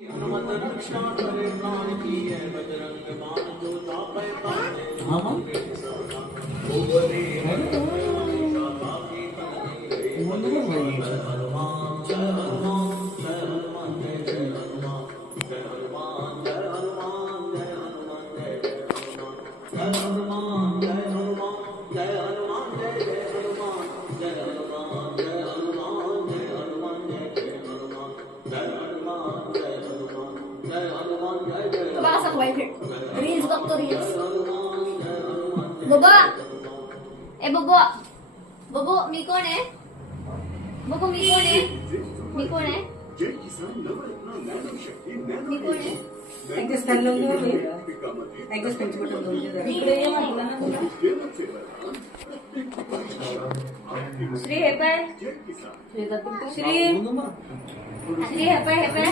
हनुमत रक्षा करे प्राण की है बजरंग बाण जो चापै पावे ओवरे हनुमत हनुमान जय हनुमान जय हनुमान जय जय हनुमान जय हनुमान जय हनुमान जय हनुमान जय जय हनुमान जय हनुमान जय हनुमान जय हनुमान जय जय हनुमान जय हनुमान जय हनुमान जय हनुमान जय जय हनुमान जय हनुमान जय Tumasa ko Reels bak Reels. Bobo! Bobo! Bobo, मी कोण आहे? बोबो मी कोण आहे? मी कोण आहे? मी कोण आहे? एकदा स्टँड लावून एकदा स्पेंच बटन लावून इकडे ये म्हटलं ना तुला. श्री हे पाय. श्री हे पाय.